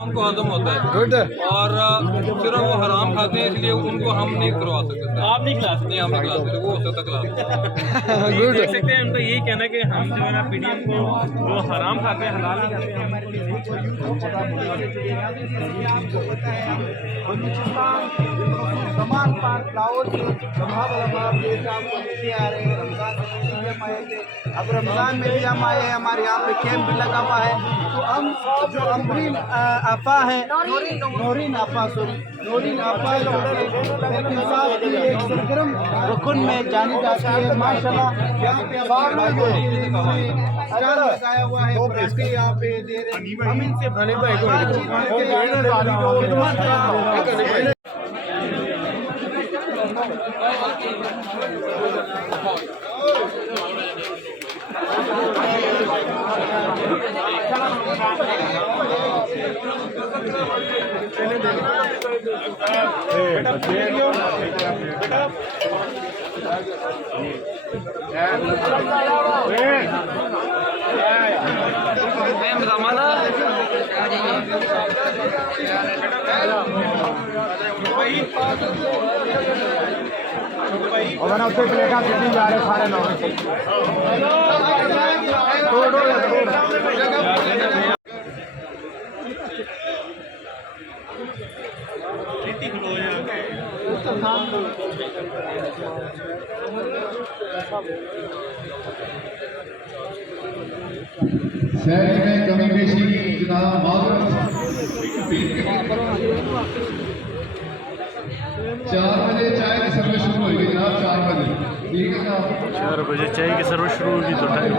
उनको हजम होता है गुड। और सिर्फ वो हराम खाते हैं इसलिए उनको हम नहीं करवा सकते। आप नहीं खिला सकते? नहीं, हम नहीं खिला सकते, वो हो सकता खिला ये देख सकते हैं, उनका यही कहना है कि हम जो है ना पीडीएम को जो हराम खाते हैं हलाल नहीं खाते हैं। तमाम फ्लावर से आ रहे हैं। रमजान आए थे, अब रमजान में भी हम आए हैं, हमारे यहाँ पे कैंप भी लगा हुआ है। तो हम जो अमरीन आपा है, नौरीन आपा नौरीन आपा एहतिसाब की एक सरगर्म रुकन में जानी जाती है। माशाल्लाह यहाँ पे अगर लगाया हुआ है, पराठे यहाँ पे दे रहे हैं। हम इनसे और उससे प्लेटा कितनी जा रहे सारे लोग शहर में कमी पेशी की जनाब माजरत 4 बजे चाय की सर्विस शुरू होगी जनाब। 4 बजे ठीक है साहब, 4 बजे चाय की सर्विस शुरू होगी तो टाइम